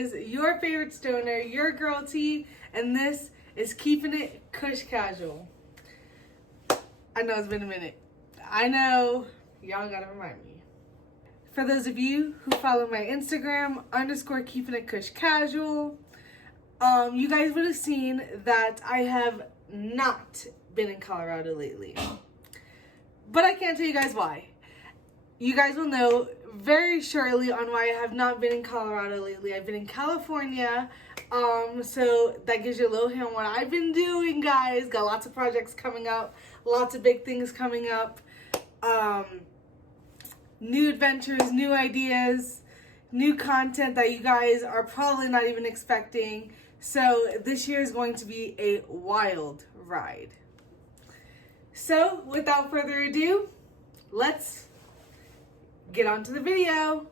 guys, your favorite stoner, your girl T, and this is Keeping It Kush Casual. I know it's been a minute. I know, y'all gotta remind me. For those of you who follow my Instagram, _Keeping It Kush Casual, you guys would have seen that I have not been in Colorado lately. But I can't tell you guys why. You guys will know very shortly on why I have not been in Colorado lately. I've been in California, so that gives you a little hint on what I've been doing, guys. Got lots of projects coming up, lots of big things coming up, new adventures, new ideas, new content that you guys are probably not even expecting. So this year is going to be a wild ride. So without further ado, let's get on to the video.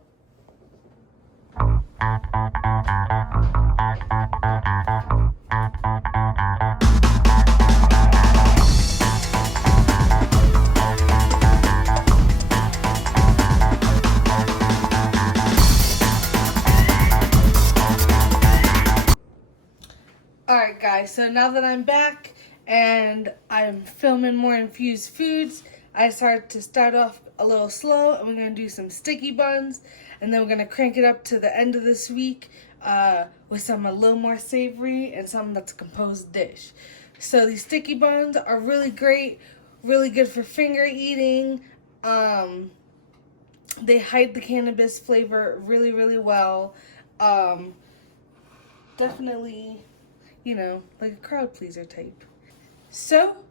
Alright guys, so now that I'm back and I'm filming more infused foods, I decided to start off a little slow, and we're going to do some sticky buns, and then we're going to crank it up to the end of this week with some a little more savory and something that's a composed dish. So these sticky buns are really great, really good for finger eating. They hide the cannabis flavor really, really well. Definitely, you know, like a crowd pleaser type. So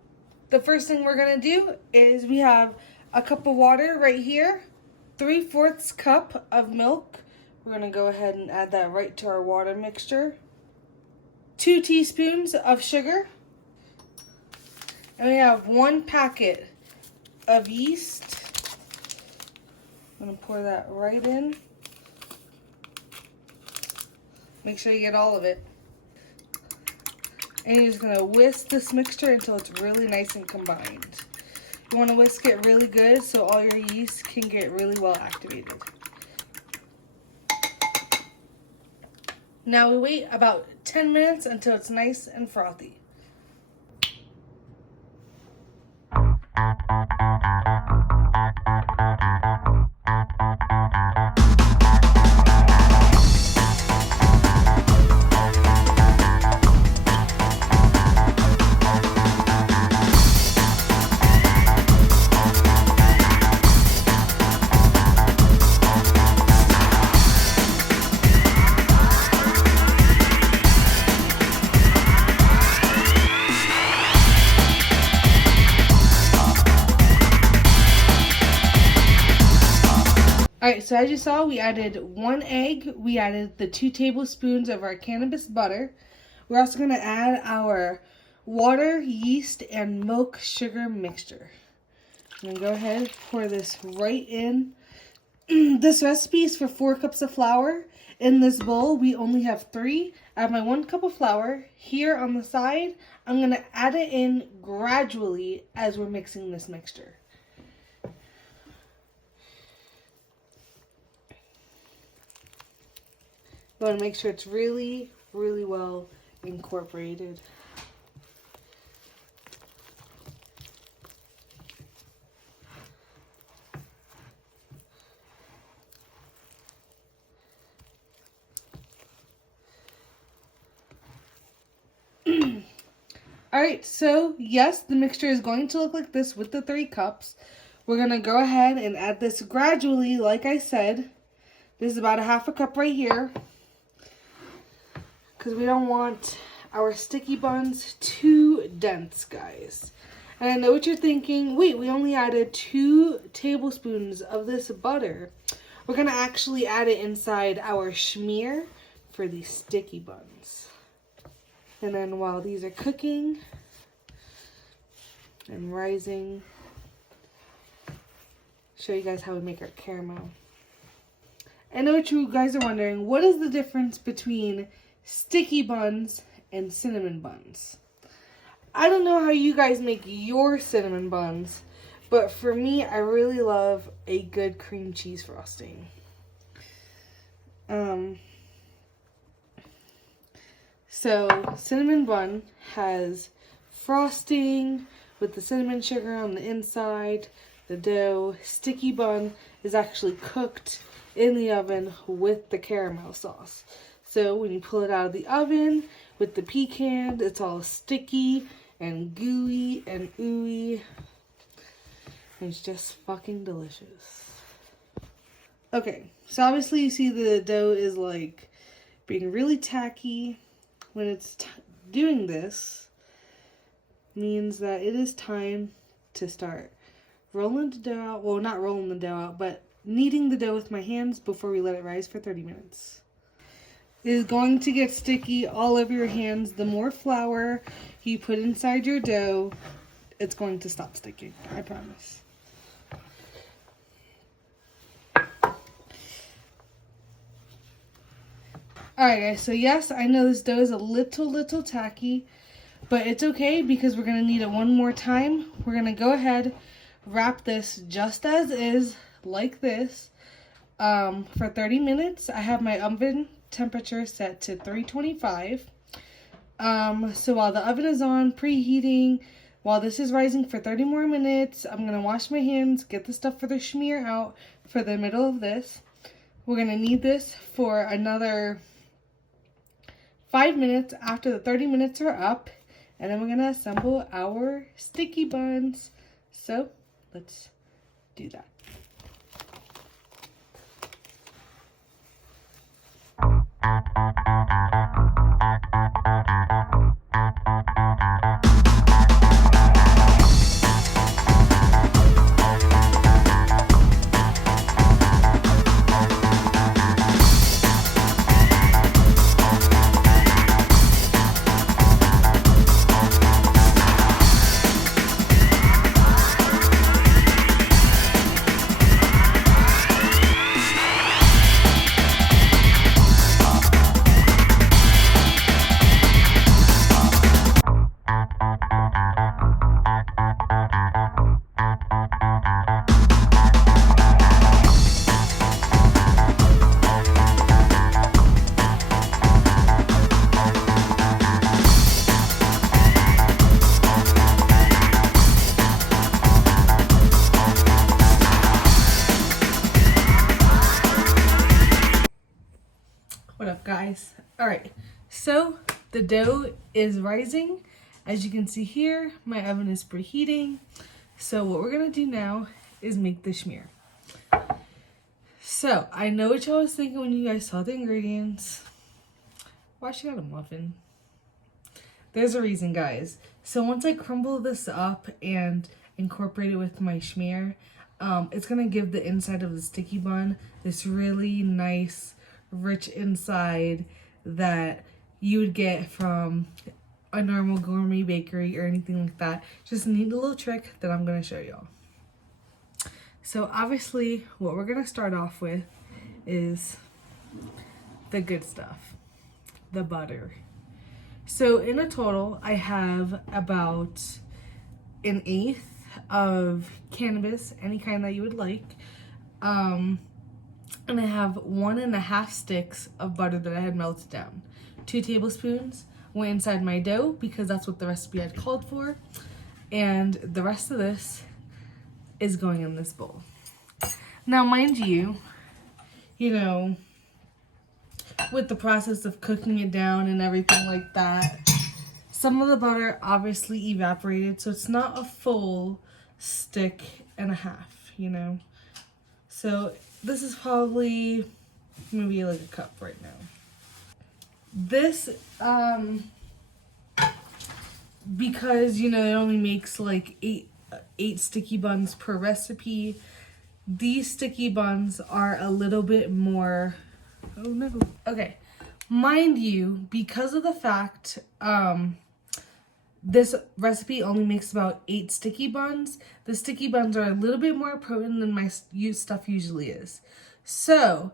the first thing we're going to do is we have a cup of water right here, 3/4 cup of milk. We're going to go ahead and add that right to our water mixture. 2 teaspoons of sugar. And we have 1 packet of yeast. I'm going to pour that right in. Make sure you get all of it. And you're just going to whisk this mixture until it's really nice and combined. You want to whisk it really good so all your yeast can get really well activated. Now we wait about 10 minutes until it's nice and frothy. Alright, so as you saw, we added 1 egg. We added the 2 tablespoons of our cannabis butter. We're also going to add our water, yeast, and milk sugar mixture. I'm going to go ahead and pour this right in. This recipe is for 4 cups of flour. In this bowl, we only have 3. I have my 1 cup of flour. Here on the side, I'm going to add it in gradually as we're mixing this mixture. You want to make sure it's really, really well incorporated. Alright, so yes, the mixture is going to look like this with the 3 cups. We're going to go ahead and add this gradually, like I said. This is about a 1/2 cup right here, because we don't want our sticky buns too dense, guys. And I know what you're thinking, wait, we only added 2 tablespoons of this butter. We're going to actually add it inside our schmear for these sticky buns. And then while these are cooking and rising, show you guys how we make our caramel. I know what you guys are wondering, what is the difference between sticky buns and cinnamon buns? I don't know how you guys make your cinnamon buns, but for me, I really love a good cream cheese frosting. So cinnamon bun has frosting with the cinnamon sugar on the inside. The dough. Sticky bun is actually cooked in the oven with the caramel sauce. So when you pull it out of the oven with the pecan, it's all sticky and gooey and ooey. It's just fucking delicious. Okay, so obviously you see the dough is like being really tacky. When it's doing this, means that it is time to start rolling the dough out. Well, not rolling the dough out, but kneading the dough with my hands before we let it rise for 30 minutes. It is going to get sticky all over your hands. The more flour you put inside your dough, it's going to stop sticking. I promise. Alright guys, so yes, I know this dough is a little tacky, but it's okay because we're going to knead it one more time. We're going to go ahead, wrap this just as is, like this, for 30 minutes. I have my oven temperature set to 325. So while the oven is on, preheating, while this is rising for 30 more minutes, I'm going to wash my hands, get the stuff for the schmear out for the middle of this. We're going to knead this for another 5 minutes after the 30 minutes are up, and then we're going to assemble our sticky buns. So let's do that. What up, guys? All right, so the dough is rising. As you can see here, my oven is preheating. So what we're gonna do now is make the schmear. So I know what y'all was thinking when you guys saw the ingredients. Why she got a muffin? There's a reason, guys. So once I crumble this up and incorporate it with my schmear, it's gonna give the inside of the sticky bun this really nice, rich inside that you would get from a normal gourmet bakery or anything like that. Just a neat little trick that I'm going to show y'all. So obviously what we're going to start off with is the good stuff, the butter. So in a total, I have about 1/8 of cannabis, any kind that you would like. And I have 1.5 sticks of butter that I had melted down. 2 tablespoons went inside my dough because that's what the recipe had called for. And the rest of this is going in this bowl. Now, mind you, with the process of cooking it down and everything like that, some of the butter obviously evaporated, so it's not a full 1.5 sticks, So this is probably maybe like a cup right now. This, because, it only makes like eight sticky buns per recipe, these sticky buns are a little bit more, oh no. Okay, mind you, because of the fact, this recipe only makes about 8 sticky buns. The sticky buns are a little bit more potent than my stuff usually is. So,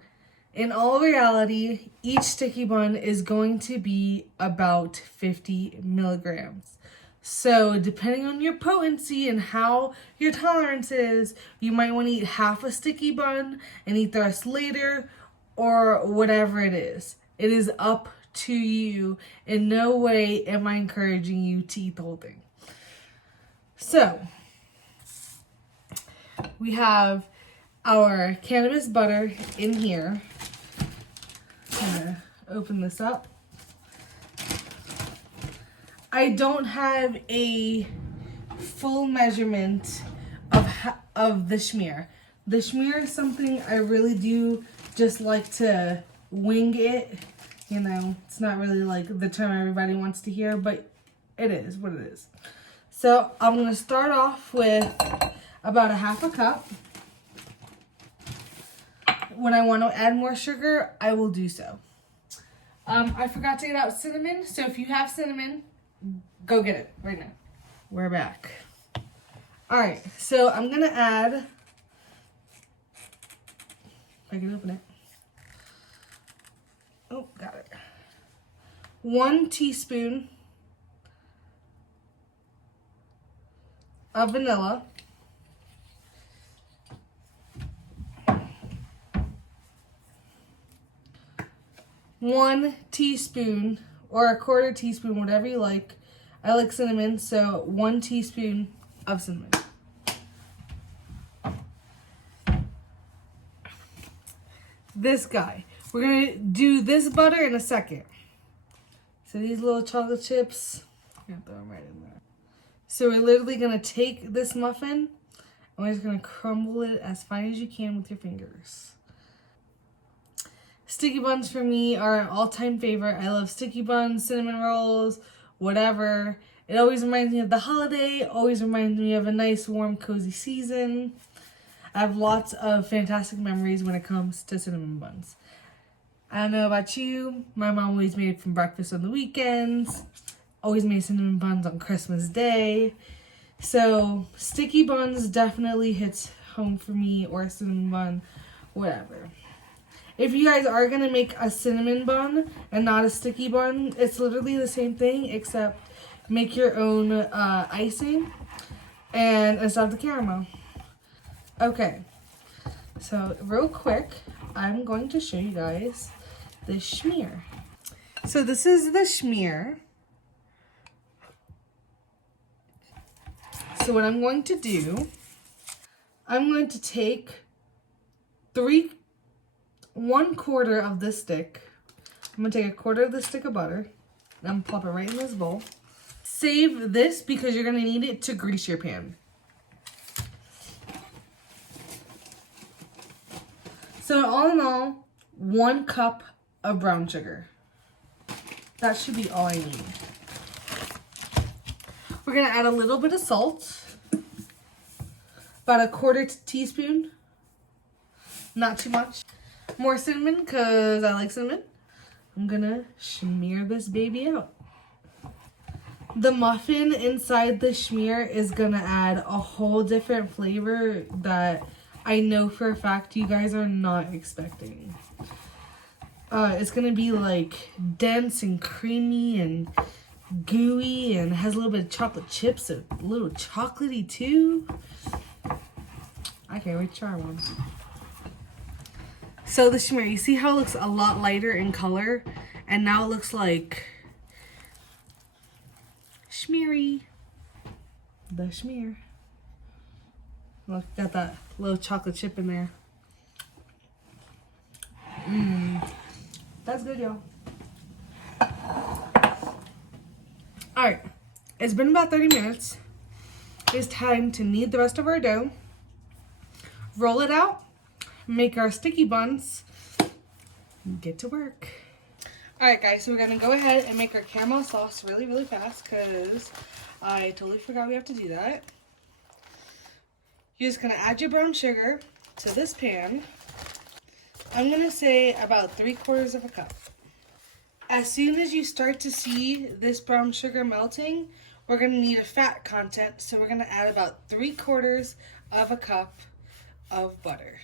in all reality, each sticky bun is going to be about 50 milligrams. So, depending on your potency and how your tolerance is, you might want to eat half a sticky bun and eat the rest later, or whatever it is. It is up to you. In no way am I encouraging you to eat the whole thing. So, we have our cannabis butter in here. I'm gonna open this up. I don't have a full measurement of the schmear. The schmear is something I really do just like to wing it. You know, it's not really like the term everybody wants to hear, but it is what it is. So I'm gonna start off with about a half a cup. When I want to add more sugar, I will do so. I forgot to get out cinnamon, so if you have cinnamon, go get it right now. We're back. Alright, so I'm gonna add, if I can open it. Oh, got it. 1 teaspoon of vanilla. 1 teaspoon or a quarter teaspoon, whatever you like. I like cinnamon, so 1 teaspoon of cinnamon. This guy. We're going to do this butter in a second. So these little chocolate chips, I'm going to throw them right in there. So we're literally going to take this muffin and we're just going to crumble it as fine as you can with your fingers. Sticky buns for me are an all-time favorite. I love sticky buns, cinnamon rolls, whatever. It always reminds me of the holiday, always reminds me of a nice, warm, cozy season. I have lots of fantastic memories when it comes to cinnamon buns. I don't know about you, my mom always made it from breakfast on the weekends, always made cinnamon buns on Christmas Day. So sticky buns definitely hits home for me, or a cinnamon bun, whatever. If you guys are going to make a cinnamon bun and not a sticky bun, it's literally the same thing, except make your own icing and instead of the caramel. Okay, so real quick, I'm going to show you guys the schmear. So this is the schmear. So what I'm going to do, I'm going to take 1/4 of this stick. I'm going to take 1/4 of the stick of butter and I'm going to plop it right in this bowl. Save this because you're going to need it to grease your pan. So all in all, 1 cup of brown sugar. That should be all I need. We're going to add a little bit of salt. About 1/4 teaspoon. Not too much. More cinnamon because I like cinnamon. I'm going to schmear this baby out. The muffin inside the schmear is going to add a whole different flavor that I know for a fact you guys are not expecting. It's going to be like dense and creamy and gooey and has a little bit of chocolate chips, a little chocolatey too. I can't wait to try one. So the schmear, you see how it looks a lot lighter in color? And now it looks like schmeary. The schmear. Look, got that little chocolate chip in there. That's good, y'all. Alright, it's been about 30 minutes. It's time to knead the rest of our dough. Roll it out. Make our sticky buns. Get to work. Alright guys, so we're going to go ahead and make our caramel sauce really, really fast because I totally forgot we have to do that. You're just going to add your brown sugar to this pan. I'm going to say about 3/4 cup. As soon as you start to see this brown sugar melting, we're going to need a fat content, so we're going to add about 3/4 cup of butter.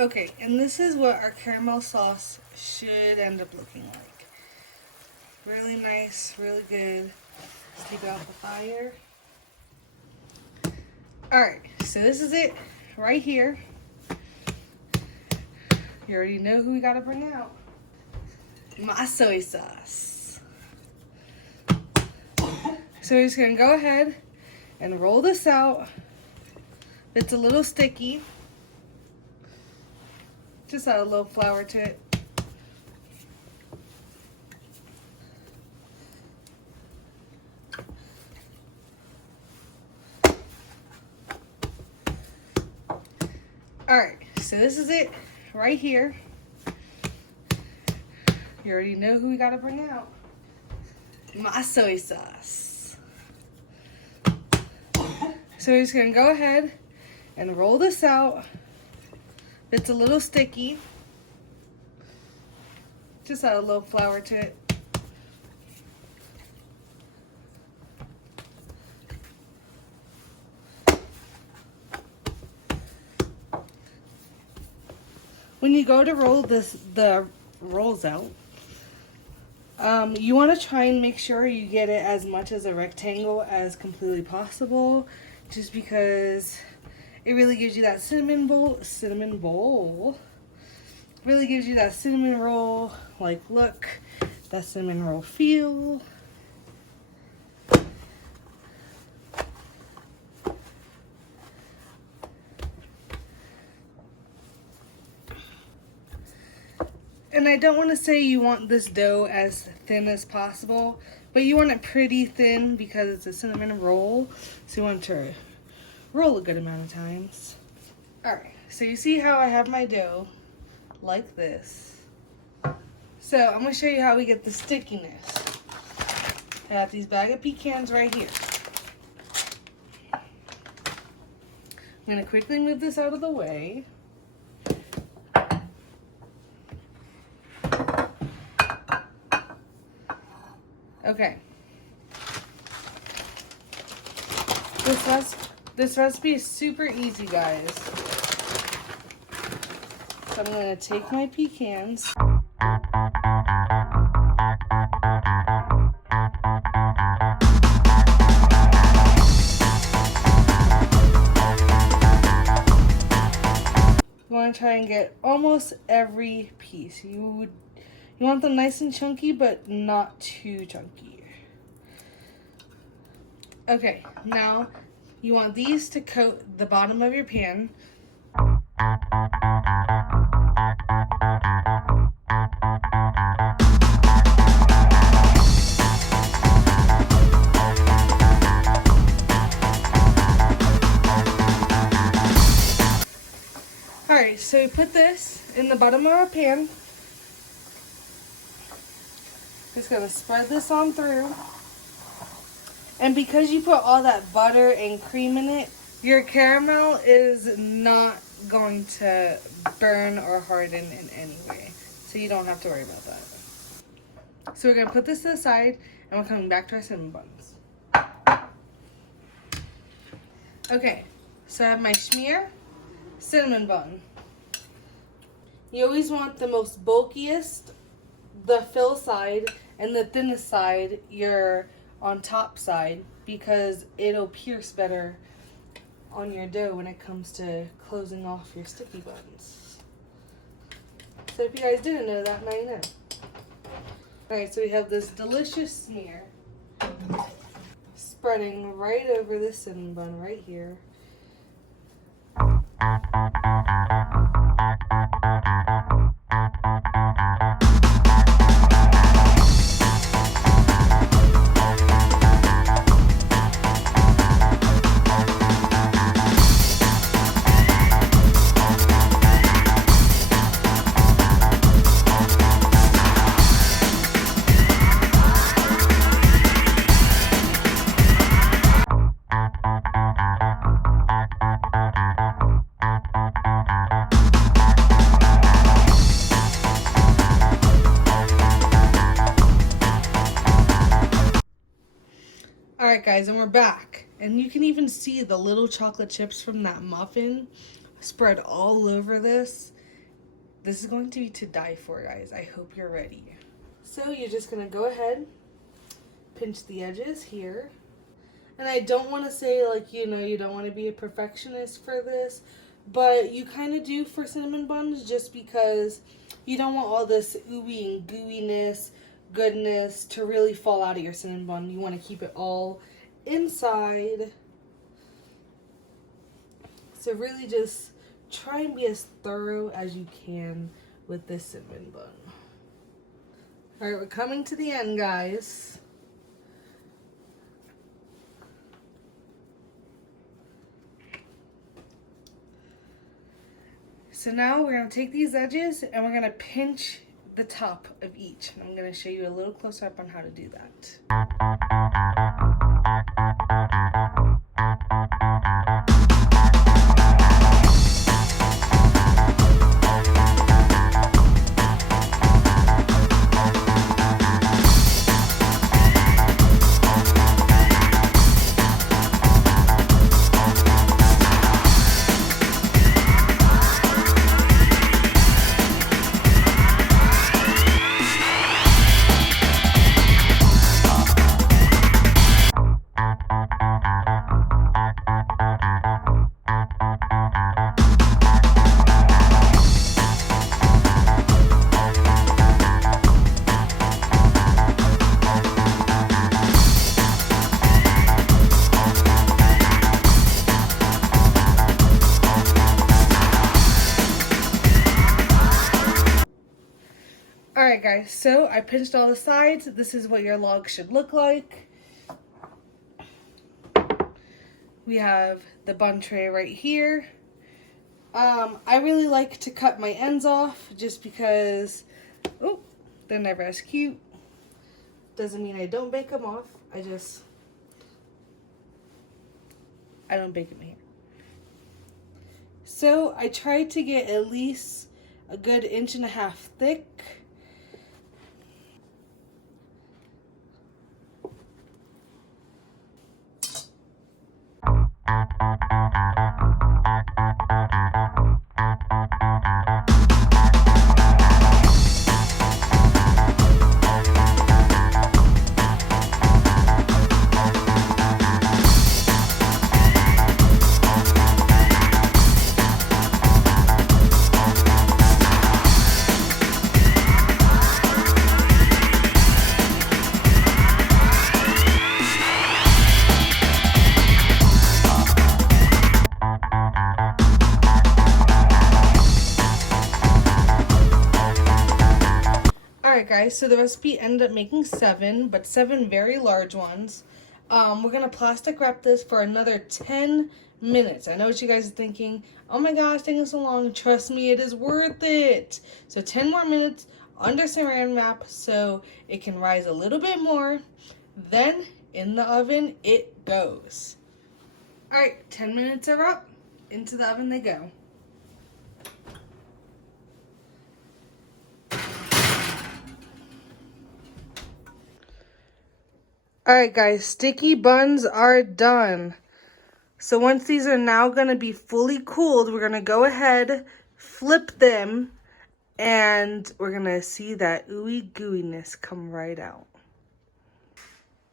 Okay, and this is what our caramel sauce should end up looking like. Really nice, really good. Let's keep it off the fire. Alright, so this is it right here. You already know who we gotta bring out. My soy sauce. So we're just gonna go ahead and roll this out. It's a little sticky. Just add a little flour to it. Alright, so this is it right here. You already know who we gotta bring out. My soy sauce. So we're just gonna go ahead and roll this out. It's a little sticky. Just add a little flour to it. When you go to roll the rolls out, you want to try and make sure you get it as much as a rectangle as completely possible, just because it really gives you that cinnamon bowl. Really gives you that cinnamon roll, like look, that cinnamon roll feel. And I don't want to say you want this dough as thin as possible, but you want it pretty thin because it's a cinnamon roll. So you want to roll a good amount of times. Alright, so you see how I have my dough like this. So I'm going to show you how we get the stickiness. I have these bag of pecans right here. I'm going to quickly move this out of the way. Okay. This recipe is super easy, guys. So I'm going to take my pecans. You want to try and get almost every piece. You want them nice and chunky, but not too chunky. Okay, now you want these to coat the bottom of your pan. Alright, so we put this in the bottom of our pan. Just gonna spread this on through. And because you put all that butter and cream in it, your caramel is not going to burn or harden in any way. So you don't have to worry about that. So we're gonna put this to the side and we're coming back to our cinnamon buns. Okay, so I have my schmear cinnamon bun. You always want the most bulkiest, the fill side, and the thinnest side, your on top side, because it'll pierce better on your dough when it comes to closing off your sticky buns. So if you guys didn't know that, now you know. Alright, so we have this delicious smear spreading right over the cinnamon bun right here. Alright guys, and we're back. And you can even see the little chocolate chips from that muffin spread all over this. This is going to be to die for, guys. I hope you're ready. So you're just going to go ahead pinch the edges here. And I don't want to say, like, you know, you don't want to be a perfectionist for this, but you kind of do for cinnamon buns, just because you don't want all this ooey and gooiness, goodness to really fall out of your cinnamon bun. You want to keep it all inside. So really just try and be as thorough as you can with this cinnamon bun. All right, we're coming to the end, guys. So now we're going to take these edges and we're going to pinch the top of each. And I'm going to show you a little closer up on how to do that. Alright guys, so I pinched all the sides. This is what your log should look like. We have the bun tray right here. I really like to cut my ends off just because, oh, they're never as cute. Doesn't mean I don't bake them off. I don't bake them here. So I tried to get at least a good 1.5 inches thick. Alright guys, so the recipe ended up making 7, but 7 very large ones. We're going to plastic wrap this for another 10 minutes. I know what you guys are thinking. Oh my gosh, taking so long. Trust me, it is worth it. So 10 more minutes under saran wrap so it can rise a little bit more. Then in the oven it goes. Alright, 10 minutes are up. Into the oven they go. Alright guys, sticky buns are done. So once these are now going to be fully cooled, we're going to go ahead, flip them, and we're going to see that ooey gooiness come right out.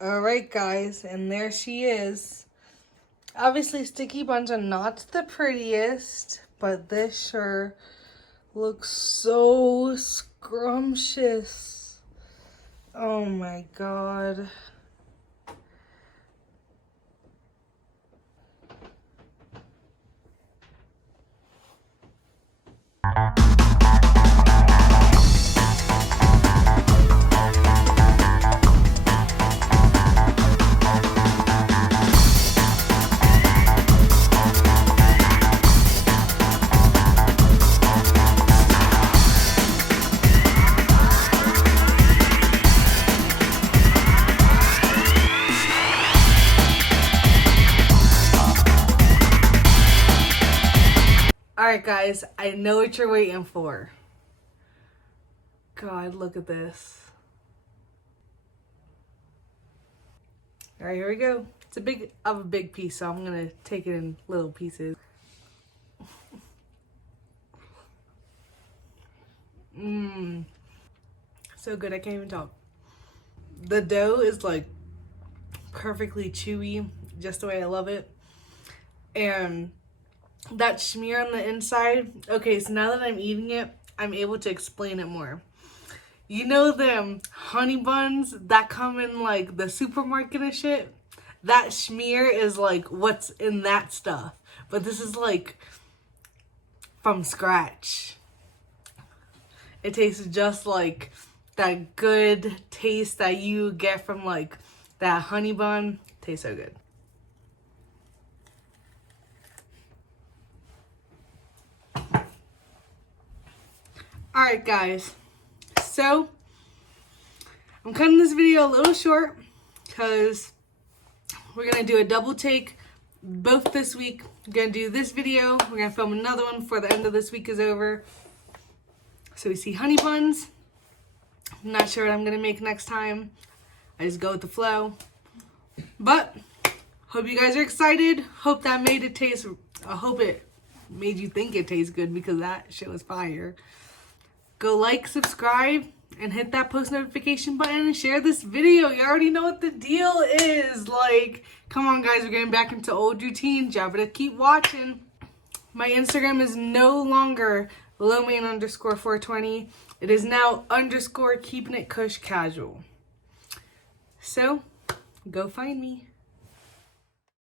Alright guys, and there she is. Obviously sticky buns are not the prettiest, but this sure looks so scrumptious. Oh my god. Alright guys, I know what you're waiting for. God, look at this. Alright, here we go. It's a big piece, so I'm gonna take it in little pieces. So good, I can't even talk. The dough is like perfectly chewy, just the way I love it. And that smear on the inside, okay, so now that I'm eating it, I'm able to explain it more. You know them honey buns that come in like the supermarket and shit? That smear is like what's in that stuff. But this is like from scratch. It tastes just like that good taste that you get from like that honey bun. Tastes so good. Alright guys, so I'm cutting this video a little short because we're going to do a double take both this week. We're going to do this video, we're going to film another one before the end of this week is over. So we see honey buns. I'm not sure what I'm going to make next time. I just go with the flow. But, hope you guys are excited. Hope that made it taste, I hope it made you think it tastes good because that shit was fire. Go like, subscribe, and hit that post notification button and share this video. You already know what the deal is. Like, come on guys, we're getting back into old routines. Y'all better keep watching. My Instagram is no longer lowman_420. It is now _keeping it kush casual. So, go find me.